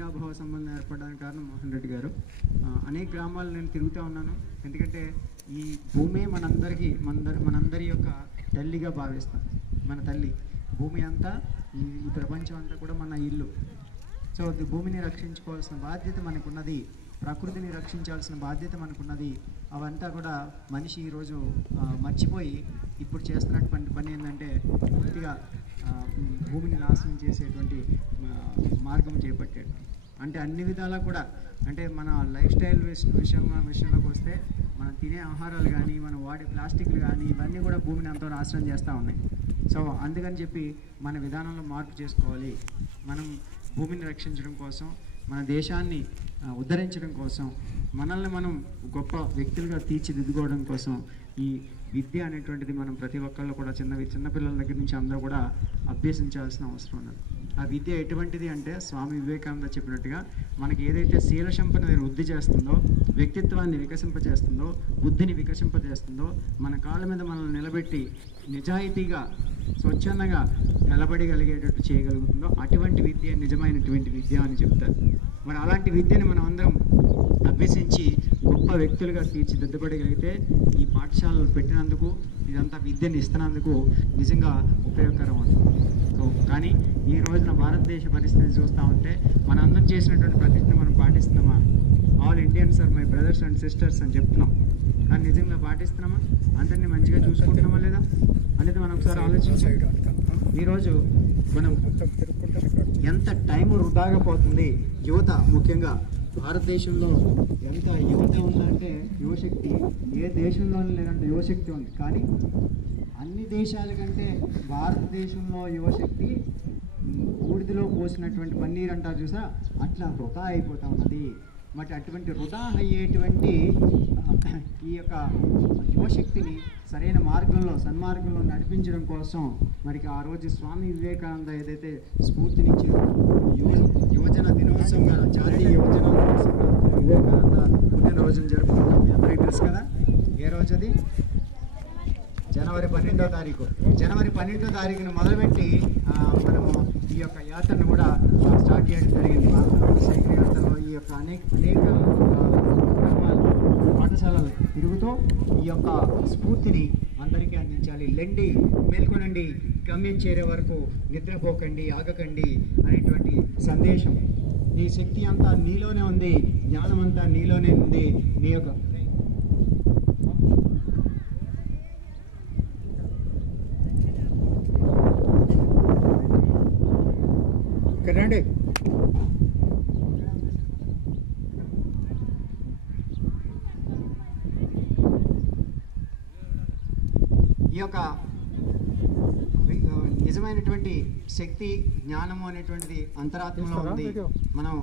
అవినాభావ సంబంధం ఏర్పడడానికి కారణం మోహన్ రెడ్డి గారు. అనేక గ్రామాలు నేను తిరుగుతూ ఉన్నాను. ఎందుకంటే ఈ భూమే మనందరి యొక్క తల్లిగా భావిస్తాం. మన తల్లి భూమి అంతా, ఈ ప్రపంచం అంతా కూడా మన ఇల్లు. సో భూమిని రక్షించుకోవాల్సిన బాధ్యత మనకున్నది, ప్రకృతిని రక్షించాల్సిన బాధ్యత మనకున్నది. అవంతా కూడా మనిషి ఈరోజు మర్చిపోయి ఇప్పుడు చేస్తున్నటువంటి పని ఏంటంటే పూర్తిగా భూమిని నాశనం చేసేటువంటి మార్గం చేపట్టాడు. అంటే అన్ని విధాలా కూడా, అంటే మన లైఫ్ స్టైల్ విషయంలోకి వస్తే మనం తినే ఆహారాలు కానీ, మనం వాడే ప్లాస్టిక్లు కానీ, ఇవన్నీ కూడా భూమిని ఎంతో నాశనం చేస్తూ ఉన్నాయి. సో అందుకని చెప్పి మన విధానంలో మార్పు చేసుకోవాలి. మనం భూమిని రక్షించడం కోసం, మన దేశాన్ని ఉద్ధరించడం కోసం, మనల్ని మనం గొప్ప వ్యక్తులుగా తీర్చిదిద్దుకోవడం కోసం ఈ విద్య అనేటువంటిది మనం ప్రతి ఒక్కళ్ళు కూడా చిన్నపిల్లల దగ్గర నుంచి అందరూ కూడా అభ్యసించాల్సిన అవసరం ఉన్నది. ఆ విద్య ఎటువంటిది అంటే స్వామి వివేకానంద చెప్పినట్టుగా మనకి ఏదైతే శీల సంపదని వృద్ధి చేస్తుందో, వ్యక్తిత్వాన్ని వికసింపజేస్తుందో, బుద్ధిని వికసింపజేస్తుందో, మన కాళ్ళ మీద మనల్ని నిలబెట్టి నిజాయితీగా స్వచ్ఛందంగా నిలబడగలిగేటట్టు చేయగలుగుతుందో అటువంటి విద్య నిజమైనటువంటి విద్య అని చెప్తారు. మరి అలాంటి విద్యని మనం అందరం అభ్యసించి గొప్ప వ్యక్తులుగా తీర్చిదిద్దబడగలిగితే ఈ పాఠశాలలు పెట్టినందుకు, ఇదంతా విద్యను ఇస్తున్నందుకు నిజంగా ఉపయోగకరం అవుతుంది. సో కానీ ఈ రోజున భారతదేశ పరిస్థితి చూస్తూ ఉంటే మనందరం చేసినటువంటి ప్రతిజ్ఞ మనం పాటిస్తున్నామా? All Indians are my brothers and sisters అని చెప్తున్నాం, కానీ నిజంగా పాటిస్తున్నామా? అందరినీ మంచిగా చూసుకుంటున్నామా లేదా అనేది మనం ఒకసారి ఆలోచించాలి. ఈరోజు మనం ఎంత టైం వృధాగా పోతుంది. యువత ముఖ్యంగా భారతదేశంలో ఎంత యువత ఉందంటే, యువశక్తి ఏ దేశంలోనే లేదంటే యువశక్తి ఉంది. కానీ అన్ని దేశాల కంటే భారతదేశంలో యువశక్తి బూడిదలో పోసినటువంటి పన్నీరు అంటారు చూసా, అట్లా వృధా అయిపోతూ ఉన్నది. మరి అటువంటి వృధా అయ్యేటువంటి ఈ యొక్క యువశక్తిని సరైన మార్గంలో, సన్మార్గంలో నడిపించడం కోసం మరి ఆ రోజు స్వామి వివేకానంద ఏదైతే స్ఫూర్తినిచ్చారో యువజన దినోత్సవంగా, జాతీయ యువజన దినోత్సవంగా వివేకానంద పుట్టినరోజును జరుపుకుంటాం. మీ అందరికీ తెలుసు కదా. ఏ రోజు అది? జనవరి 12వ తారీఖు. జనవరి 12వ తారీఖున మొదలుపెట్టి మనము ఈ యొక్క యాత్రను కూడా స్టార్ట్ చేయడం జరిగింది. సైకిల్ యాత్రలో ఈ యొక్క అనేక పాఠశాలలు తిరుగుతూ ఈ యొక్క స్ఫూర్తిని అందరికీ అందించాలి. లెండి, మేల్కొనండి, గమ్యం చేరే వరకు నిద్రపోకండి, ఆగకండి అనేటువంటి సందేశం. నీ శక్తి అంతా నీలోనే ఉంది, జ్ఞానం అంతా నీలోనే ఉంది. నీ యొక్క రండి. ఈ యొక్క నిజమైనటువంటి శక్తి, జ్ఞానము అనేటువంటిది అంతరాత్మలో ఉంది. మనం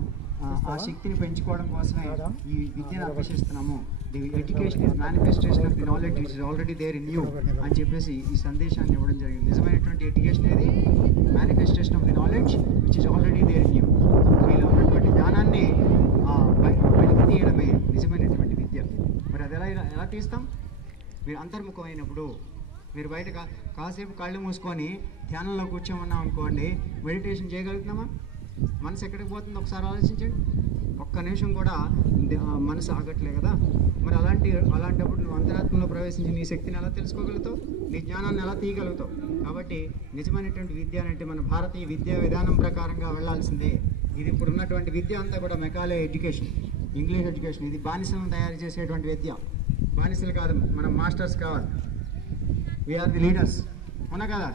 ఆ శక్తిని పెంచుకోవడం కోసమే ఈ విద్యను అభ్యసిస్తున్నాము. The education is manifestation of the knowledge which is already there in you అని చెప్పేసి ఈ సందేశాన్ని ఇవ్వడం జరిగింది. నిజమైనటువంటి ఎడ్యుకేషన్ ఏది? Manifestation of the knowledge which is already there in you. మీలో ఉన్నటువంటి జ్ఞానాన్ని బయటకు తీయడమే నిజమైనటువంటి విద్య. మరి అది ఎలా తీస్తాం? మీరు అంతర్ముఖమైనప్పుడు, మీరు బయట కాసేపు కళ్ళు మూసుకొని ధ్యానంలో కూర్చోమన్నాం అనుకోండి, మెడిటేషన్ చేయగలుగుతున్నామా? మనసు ఎక్కడికి పోతుందో ఒకసారి ఆలోచించండి. ఒక్క నిమిషం కూడా మనసు ఆగట్లే కదా. మరి అలాంటప్పుడు నువ్వు అంతరాత్మలో ప్రవేశించి నీ శక్తిని ఎలా తెలుసుకోగలుగుతావు? నీ జ్ఞానాన్ని ఎలా తీయగలుగుతావు? కాబట్టి నిజమైనటువంటి విద్య అంటే మన భారతీయ విద్యా విధానం ప్రకారంగా వెళ్లాల్సిందే. ఇది ఇప్పుడు ఉన్నటువంటి విద్య అంతా కూడా మెకాలే ఎడ్యుకేషన్, ఇంగ్లీష్ ఎడ్యుకేషన్. ఇది బానిసలను తయారు చేసేటువంటి విద్య. బానిసలు కాదు, మనం మాస్టర్స్ కావాలి. వీఆర్ ది లీడర్స్, అవునా కదా?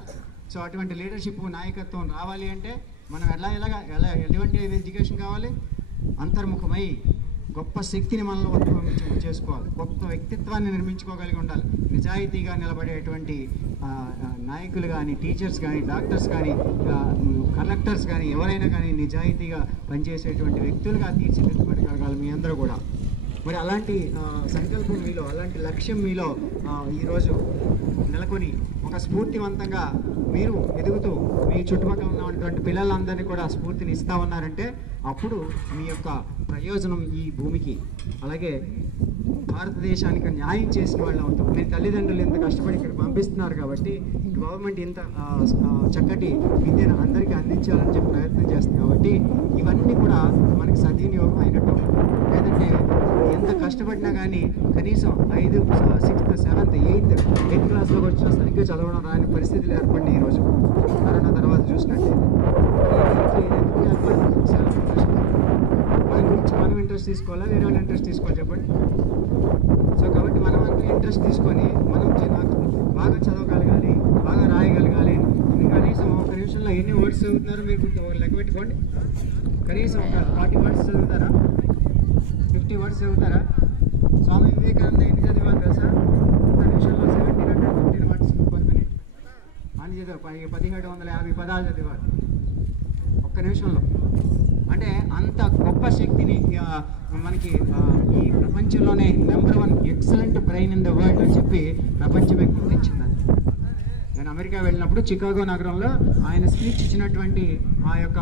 సో అటువంటి లీడర్షిప్, నాయకత్వం రావాలి అంటే మనం ఎటువంటి ఎడ్యుకేషన్ కావాలి? అంతర్ముఖమై గొప్ప శక్తిని మనలో చేసుకోవాలి, గొప్ప వ్యక్తిత్వాన్ని నిర్మించుకోగలిగి ఉండాలి. నిజాయితీగా నిలబడేటువంటి నాయకులు కానీ, టీచర్స్ కానీ, డాక్టర్స్ కానీ, కండక్టర్స్ కానీ, ఎవరైనా కానీ నిజాయితీగా పనిచేసేటువంటి వ్యక్తులుగా తీర్చిదిద్దబడగలగాలి మీ అందరూ కూడా. మరి అలాంటి సంకల్పం మీలో, అలాంటి లక్ష్యం మీలో ఈరోజు నెలకొని ఒక స్ఫూర్తివంతంగా మీరు ఎదుగుతూ మీ చుట్టుపక్కల ఉన్నటువంటి పిల్లలందరినీ కూడా స్ఫూర్తిని ఇస్తా ఉన్నారంటే అప్పుడు మీ యొక్క ప్రయోజనం ఈ భూమికి, అలాగే భారతదేశానికి న్యాయం చేసిన వాళ్ళు అవుతాం. మీ తల్లిదండ్రులు ఇంత కష్టపడి ఇక్కడ పంపిస్తున్నారు కాబట్టి గవర్నమెంట్ ఇంత చక్కటి విద్యను అందరికీ అందించాలని చెప్పి ప్రయత్నం చేస్తుంది కాబట్టి ఇవన్నీ కూడా మనకి సద్వినియోగం అయినట్టు. లేదంటే ఎంత కష్టపడినా కానీ కనీసం 5, 6th, 7th, 8th క్లాస్లోకి వచ్చినా సరిగ్గా చదవడం రాని పరిస్థితులు ఏర్పడినాయి ఈరోజు కరోనా తర్వాత చూసినట్టయితే. మన గురించి మనం ఇంట్రెస్ట్ తీసుకోవాలా, వేరే వాళ్ళు ఇంట్రెస్ట్ తీసుకోవాలి చెప్పండి. సో కాబట్టి మనం అంతా ఇంట్రెస్ట్ తీసుకొని మనం బాగా చదవగలగాలి, బాగా రాయగలగాలి. మీరు కనీసం ఒక నిమిషంలో ఎన్ని వర్డ్స్ చదువుతున్నారో మీరు లెక్క పెట్టుకోండి. కనీసం ఒక 40 వర్డ్స్ చదువుతారా, 50 వర్డ్స్ చదువుతారా? స్వామి వివేకానంద ఎన్ని చదివారు తెలుసా? ఒక నిమిషంలో 1715 వర్డ్స్ పర్ మినిట్ అని చదివారు. 1750 పదాలు చదివారు ఒక్క నిమిషంలో. అంటే అంత గొప్ప శక్తిని మనకి ఈ ప్రపంచంలోనే number 1 excellent brain in the world అని చెప్పి ప్రపంచమే గుర్తించిందని. నేను అమెరికా వెళ్ళినప్పుడు చికాగో నగరంలో ఆయన స్పీచ్ ఇచ్చినటువంటి ఆ యొక్క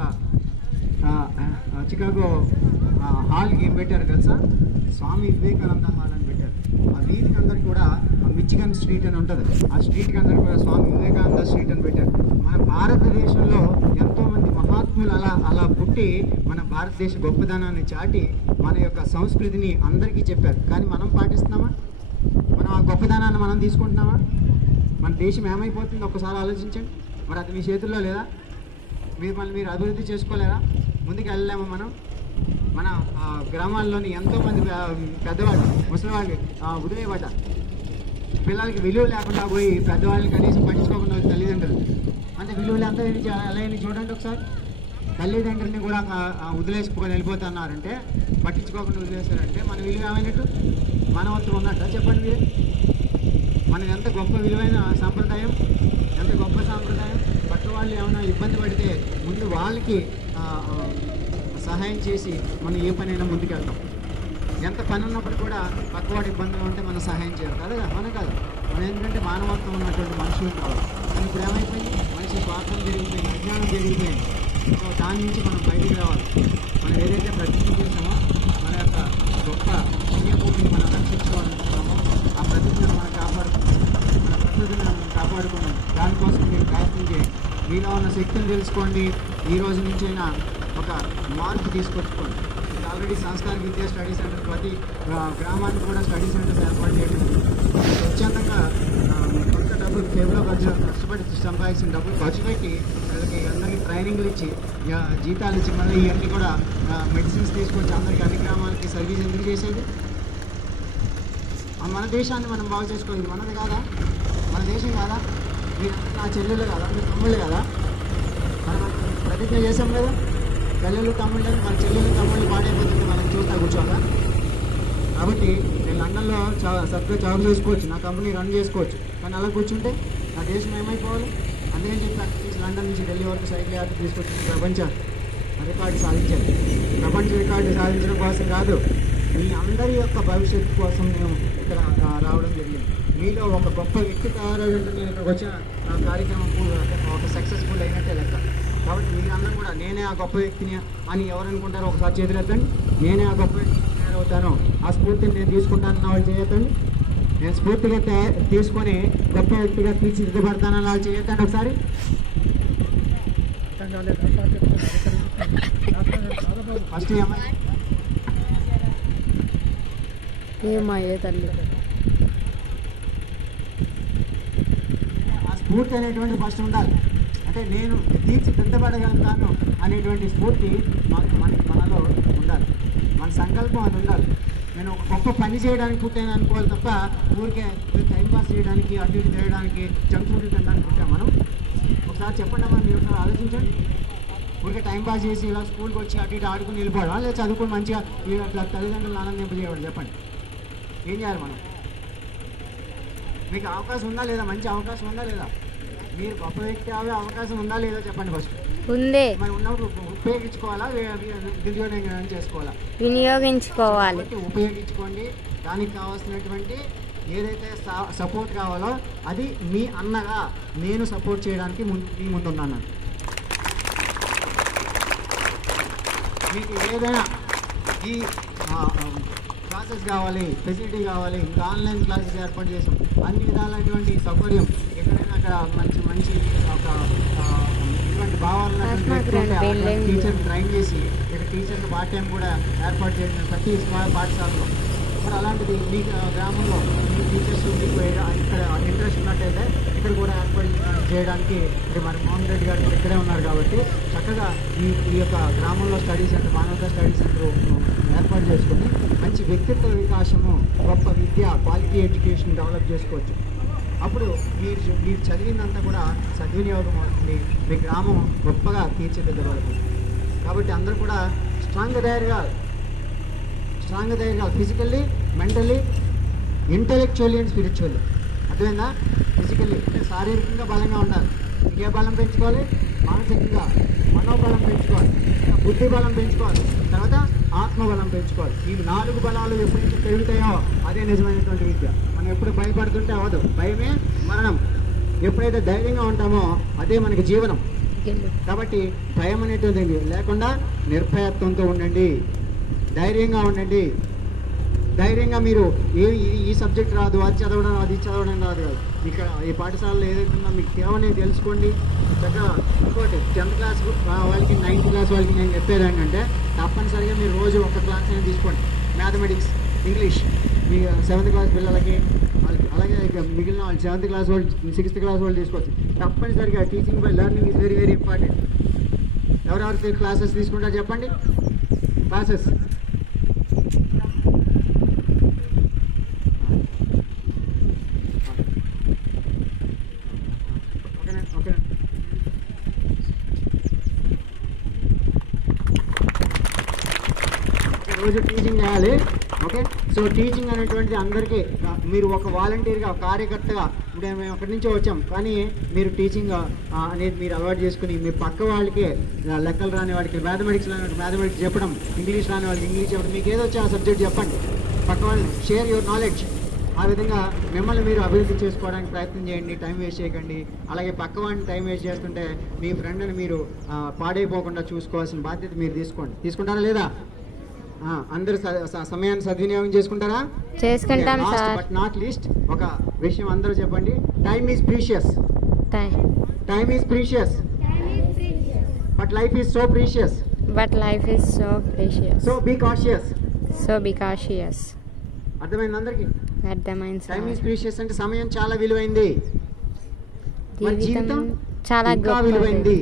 చికాగో హాల్కి ఏం పెట్టారు తెలుసా? స్వామి వివేకానంద హాల్ అని పెట్టారు. ఆ వీధికి అందరికి కూడా మిచిగన్ స్ట్రీట్ అని ఉంటుంది, ఆ స్ట్రీట్కి అందరికి కూడా స్వామి వివేకానంద స్ట్రీట్ అని పెట్టారు. మన భారతదేశంలో ఎంతోమంది మహాత్ములు అలా పుట్టి మన భారతదేశ గొప్పదనాన్ని చాటి మన యొక్క సంస్కృతిని అందరికీ చెప్పారు. కానీ మనం పాటిస్తున్నామా? మనం ఆ గొప్పదనాన్ని మనం తీసుకుంటున్నామా? మన దేశం ఏమైపోతుంది ఒక్కసారి ఆలోచించండి. మరి అది మీ చేతుల్లో లేదా? మీరు అభివృద్ధి చేసుకోలేరా? ముందుకు వెళ్ళలేమా మనం? మన గ్రామాల్లోని ఎంతోమంది పెద్దవాళ్ళు, ముసలివాళ్ళు వదిలేయబడ్డారు. పిల్లలకి విలువ లేకుండా పోయి పెద్దవాళ్ళని కనీసం పట్టించుకోకుండా తల్లిదండ్రులు అంటే విలువలు ఎంత ఎలా చూడండి ఒకసారి. తల్లిదండ్రులని కూడా వదిలేసుకొని వెళ్ళిపోతున్నారంటే, పట్టించుకోకుండా వదిలేస్తారంటే మన విలువ ఏమైనట్టు? మానవత్వం ఉన్నట్ట చెప్పండి మీరు? మనది ఎంత గొప్ప విలువైన సాంప్రదాయం, ఎంత గొప్ప సాంప్రదాయం. పక్క వాళ్ళు ఏమైనా ఇబ్బంది పడితే ముందు వాళ్ళకి సహాయం చేసి మనం ఏ పనైనా ముందుకెళ్తాం. ఎంత పని ఉన్నప్పుడు కూడా పక్కవాడు ఇబ్బందులు ఉంటే మనం సహాయం చేయాలి కదా? మనం కాదు. మనం ఎందుకంటే మానవత్వం ఉన్నటువంటి మనుషులు కావాలి. కానీ ఇప్పుడు ఏమైపోయింది? మనిషి స్వార్థం జరిగిపోయింది, అజ్ఞానం జరిగిపోయింది. సో దాని నుంచి మనం బయటికి రావాలి. మనం ఏదైతే ప్రతిజ్ఞ చేసామో మన యొక్క గొప్ప పుణ్యభూమిని మనం రక్షించుకోవాలనుకుంటున్నామో ఆ ప్రతిజ్ఞను మనం మన ప్రకృతిని మనం కాపాడుకున్నాం. దానికోసం మీరు ప్రయత్నం చేయండి. మీలో ఉన్న శక్తిని తెలుసుకోండి. ఈ రోజు నుంచైనా ఒక మార్పు తీసుకొచ్చుకోండి. ఆల్రెడీ సంస్కార విద్యా స్టడీ సెంటర్ ప్రతి గ్రామానికి కూడా స్టడీ సెంటర్స్ ఏర్పాటు చేయడం. స్వచ్ఛందంగా కొంత డబ్బులు కేవలం కష్టపడి సంపాదించిన డబ్బులు ఖర్చు పెట్టి వాళ్ళకి అందరికీ ట్రైనింగ్లు ఇచ్చి జీతాలు ఇచ్చి మళ్ళీ ఇవన్నీ కూడా మెడిసిన్స్ తీసుకొచ్చి అందరికీ అన్ని గ్రామాలకి సర్వీస్ ఎందుకు చేసేది? మన దేశాన్ని మనం బాగు చేసుకోవాలి. మనది కాదా? మన దేశం కాదా? మీరు నా చెల్లెలు కదా, మీ తమ్ముళ్ళు కదా? మనం ప్రతిజ్ఞ చేసాం కదా, చెల్లెలు తమ్ముళ్ళు. మన చెల్లెలు తమ్ముళ్ళు పాడైపోతుంది మనం చూస్తా కూర్చోవాలా? కాబట్టి నేను లండన్లో సరిగ్గా జాబ్ చేసుకోవచ్చు, నా కంపెనీ రన్ చేసుకోవచ్చు. కానీ అలా కూర్చుంటే నా దేశం ఏమైపోవాలి? అందుకని చెప్పి అక్కడి నుంచి లండన్ నుంచి ఢిల్లీ వరకు సైకిల్ యాత్ర తీసుకొచ్చి ప్రపంచ రికార్డు సాధించారు. ప్రపంచ రికార్డు సాధించడం కోసం కాదు, మీ అందరి యొక్క భవిష్యత్తు కోసం మేము ఇక్కడ రావడం జరిగింది. మీలో ఒక గొప్ప వ్యక్తి తయారయ్యంటే నేను ఇక్కడికి వచ్చిన కార్యక్రమం ఒక సక్సెస్ఫుల్ అయినట్టే లెక్క. కాబట్టి మీరందరూ కూడా నేనే ఆ గొప్ప వ్యక్తిని అని ఎవరనుకుంటారో ఒకసారి చేతులు ఎత్తండి. నేనే ఆ గొప్ప వ్యక్తిని తయారవుతాను, ఆ స్ఫూర్తిని నేను తీసుకుంటానన్న వాళ్ళు చేయొద్దండి. నేను స్ఫూర్తిగా తీసుకొని గొప్ప వ్యక్తిగా తీర్చిదిద్దబడతానని వాళ్ళు చేయొద్దండి ఒకసారి. ఫస్ట్ ఏమయ్యే తల్లి ఆ స్ఫూర్తి అనేటువంటి ఫస్ట్ ఉండాలి. అంటే నేను తీర్చిదిద్దబడగలుగుతాను అనేటువంటి స్ఫూర్తి మనలో ఉండాలి. మన సంకల్పం అది ఉండాలి. నేను ఒక గొప్ప పని చేయడానికి పుట్టాను అనుకోవాలి తప్ప ఊరికే టైంపాస్ చేయడానికి, అటు ఇటు చేయడానికి, జంక్ ఫుడ్ తినడానికి పుట్టాం మనం. ఒకసారి చెప్పండి అమ్మా, మీరు ఒకసారి ఆలోచించండి. ఊరికే టైంపాస్ చేసి ఇలా స్కూల్కి వచ్చి అటు ఇటు ఆడుకుని వెళ్ళిపోవడం, లేదా చదువుకొని మంచిగా అట్లా తల్లిదండ్రులు ఆనందింపజేయడం. చెప్పండి ఏం చేయాలి మనం? మీకు అవకాశం ఉందా లేదా? మంచి అవకాశం ఉందా లేదా? మీరు గొప్ప వ్యక్తి అవ్వే అవకాశం ఉందా లేదా చెప్పండి ఫస్ట్. ఉంది. మరి ఉన్నప్పుడు ఉపయోగించుకోవాలా, వినియోగం చేసుకోవాలా? వినియోగించుకోవాలి. ఉపయోగించుకోండి. దానికి కావాల్సినటువంటి ఏదైతే సపోర్ట్ కావాలో అది మీ అన్నగా నేను సపోర్ట్ చేయడానికి మీ ముందున్నాను. మీకు ఏదైనా ఈ క్లాసెస్ కావాలి, ఫెసిలిటీ కావాలి, ఇంకా ఆన్లైన్ క్లాసెస్ ఏర్పాటు చేసాం. అన్ని విధాలైనటువంటి సౌకర్యం ఎక్కడైనా అక్కడ మంచి మంచి ఒక ఇటువంటి భావాలను టీచర్ని ట్రైన్ చేసి ఇక్కడ టీచర్ని పార్ట్ టైం కూడా ఏర్పాటు చేసిన ప్రతి పాఠశాలలో. మరి అలాంటిది మీ గ్రామంలో మీ టీచర్స్ మీకు ఇక్కడ ఇంట్రెస్ట్ ఉన్నట్టయితే ఇక్కడ కూడా ఏర్పాటు చేయడానికి మరి మోహన్ రెడ్డి గారు ఇక్కడే ఉన్నారు కాబట్టి చక్కగా ఈ యొక్క గ్రామంలో స్టడీ సెంటర్, మానవతా స్టడీ సెంటర్ ఏర్పాటు చేసుకొని మంచి వ్యక్తిత్వ వికాసము, గొప్ప విద్య, క్వాలిటీ ఎడ్యుకేషన్ డెవలప్ చేసుకోవచ్చు. అప్పుడు మీరు చదివిందంతా కూడా సద్వినియోగం అవుతుంది, మీ గ్రామం గొప్పగా తీర్చిదిద్దబడుతుంది. కాబట్టి అందరూ కూడా స్ట్రాంగ్గా తయారు కావాలి, physically, mentally, intellectually and spiritually. అర్థమైందా? ఫిజికల్లీ అంటే శారీరకంగా బలంగా ఉండాలి. ఇంకే బలం పెంచుకోవాలి? మానసికంగా మనోబలం పెంచుకోవాలి, బుద్ధి బలం పెంచుకోవాలి, తర్వాత ఆత్మబలం పెంచుకోవాలి. ఈ 4 బలాలు ఎప్పుడైతే పెరుగుతాయో అదే నిజమైనటువంటి విద్య. మనం ఎప్పుడు భయపడుతుంటే అవ్వదు, భయమే మరణం. ఎప్పుడైతే ధైర్యంగా ఉంటామో అదే మనకి జీవనం. కాబట్టి భయం అనేటువంటిది లేకుండా నిర్భయత్వంతో ఉండండి, ధైర్యంగా ఉండండి. ధైర్యంగా మీరు ఈ సబ్జెక్ట్ రాదు, అది చదవడం రాదు, ఇది చదవడం రాదు కాదు. ఇక్కడ ఈ పాఠశాలలో ఏదైతే ఉందో మీకు కేవలం తెలుసుకోండి చక్కగా. ఇంకోటి 10th క్లాస్ వాళ్ళకి, 9th క్లాస్ వాళ్ళకి నేను చెప్పేది ఏంటంటే తప్పనిసరిగా మీరు రోజు ఒక క్లాస్ అనేది తీసుకోండి. మ్యాథమెటిక్స్, ఇంగ్లీష్ మీ 7th క్లాస్ పిల్లలకి, వాళ్ళకి అలాగే మిగిలిన వాళ్ళు 7th క్లాస్ వాళ్ళు, 6th క్లాస్ వాళ్ళు తీసుకోవచ్చు. తప్పనిసరిగా teaching by learning is very very important. ఎవరెవరికి క్లాసెస్ తీసుకుంటారు చెప్పండి? Classes okay. రోజు టీచింగ్ చేయాలి. ఓకే. సో టీచింగ్ అనేటువంటిది అందరికీ, మీరు ఒక వాలంటీర్గా, కార్యకర్తగా, ఇప్పుడు మేము అక్కడి నుంచే వచ్చాం కానీ మీరు టీచింగ్ అనేది మీరు అలవాటు చేసుకుని మీ పక్క వాళ్ళకి, లెక్కలు రాని వాడికి మ్యాథమెటిక్స్ రాని వాడికి మ్యాథమెటిక్స్ చెప్పడం, ఇంగ్లీష్ రాని వాళ్ళకి ఇంగ్లీష్ చెప్పడం, మీకు ఏదో వచ్చి ఆ సబ్జెక్ట్ చెప్పండి. పక్క వాళ్ళని షేర్ యువర్ నాలెడ్జ్. ఆ విధంగా మిమ్మల్ని మీరు అభివృద్ధి చేసుకోవడానికి ప్రయత్నం చేయండి, టైం వేస్ట్ చేయకండి. అలాగే పక్క వాడిని టైం వేస్ట్ చేస్తుంటే మీ ఫ్రెండ్ని మీరు పాడైపోకుండా చూసుకోవాల్సిన బాధ్యత మీరు తీసుకుంటారా లేదా? అందరు సమయాన్ని సద్వినియోగం చేసుకుంటారా? చేసుకుంటాం సార్. బట్ నాట్ లీస్ట్ ఒక విషయం అందరూ చెప్పండి. Time is precious. Time is precious. But life is so precious. So be cautious. అర్థమైంది అందరికి? అర్థమైంది. టైమ్ ఈజ్ ప్రీషియస్ అంటే సమయం చాలా విలువైంది, జీవితం చాలా విలువైంది.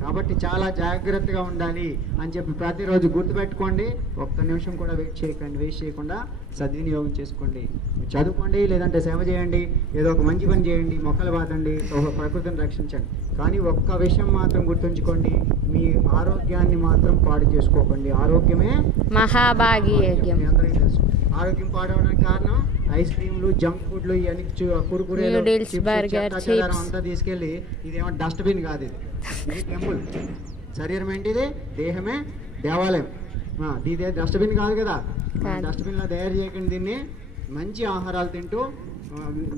కాబట్టి చాలా జాగ్రత్తగా ఉండాలి అని చెప్పి ప్రతిరోజు గుర్తుపెట్టుకోండి. ఒక్క నిమిషం కూడా వేస్ట్ చేయకుండా సద్వినియోగం చేసుకోండి. చదువుకోండి, లేదంటే సేవ చేయండి, ఏదో ఒక మంచి పని చేయండి, మొక్కలు బాతండి, ఒక ప్రకృతిని రక్షించండి. కానీ ఒక్క విషయం మాత్రం గుర్తుంచుకోండి, మీ ఆరోగ్యాన్ని మాత్రం పాడు చేసుకోకండి. ఆరోగ్యమే మహాభాగ్యం. అందరికీ తెలుసు. ఆరోగ్యం పాడవడానికి కారణం ఐస్ క్రీమ్లు, జంక్ ఫుడ్లు, ఇవన్నీ కురుకురేలు, అంతా తీసుకెళ్ళి ఇదేమో డస్ట్బిన్ కాదు, ఇది టెంపుల్. శరీరం ఏంటిది? దేహమే దేవాలయం. ఇదే డస్ట్బిన్ కాదు కదా. డస్ట్బిన్లో తయారు చేయకండి దీన్ని. మంచి ఆహారాలు తింటూ,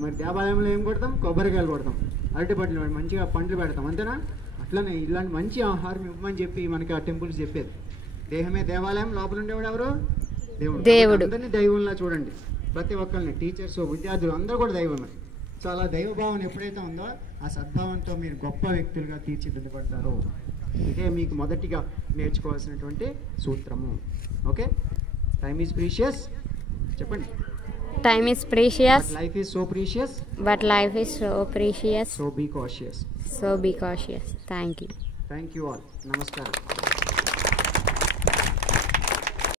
మరి దేవాలయంలో ఏం కొడతాం? కొబ్బరికాయలు కొడతాం, అరటి పండ్లు, మంచిగా పండ్లు పెడతాం, అంతేనా? అట్లనే ఇలాంటి మంచి ఆహారం ఇవ్వమని చెప్పి మనకి ఆ టెంపుల్స్ చెప్పేది. దేహమే దేవాలయం, లోపల ఉండేవాడు ఎవరు? దేవుడు. అందరినీ దైవంలా చూడండి, ప్రతి ఒక్కరిని. టీచర్స్, విద్యార్థులు అందరూ కూడా దైవమే. సో అలా దైవభావం ఎప్పుడైతే ఉందో ఆ సద్భావంతో మీరు గొప్ప వ్యక్తులుగా తీర్చిదిద్దబడతారు. ఇదే మీకు మొదటిగా నేర్చుకోవాల్సినటువంటి సూత్రము. ఓకే. Time is precious. చెప్పండి. Time is precious. But life is so precious. But life is so precious. So be cautious. So be cautious. Thank you. Thank you all. Namaskar.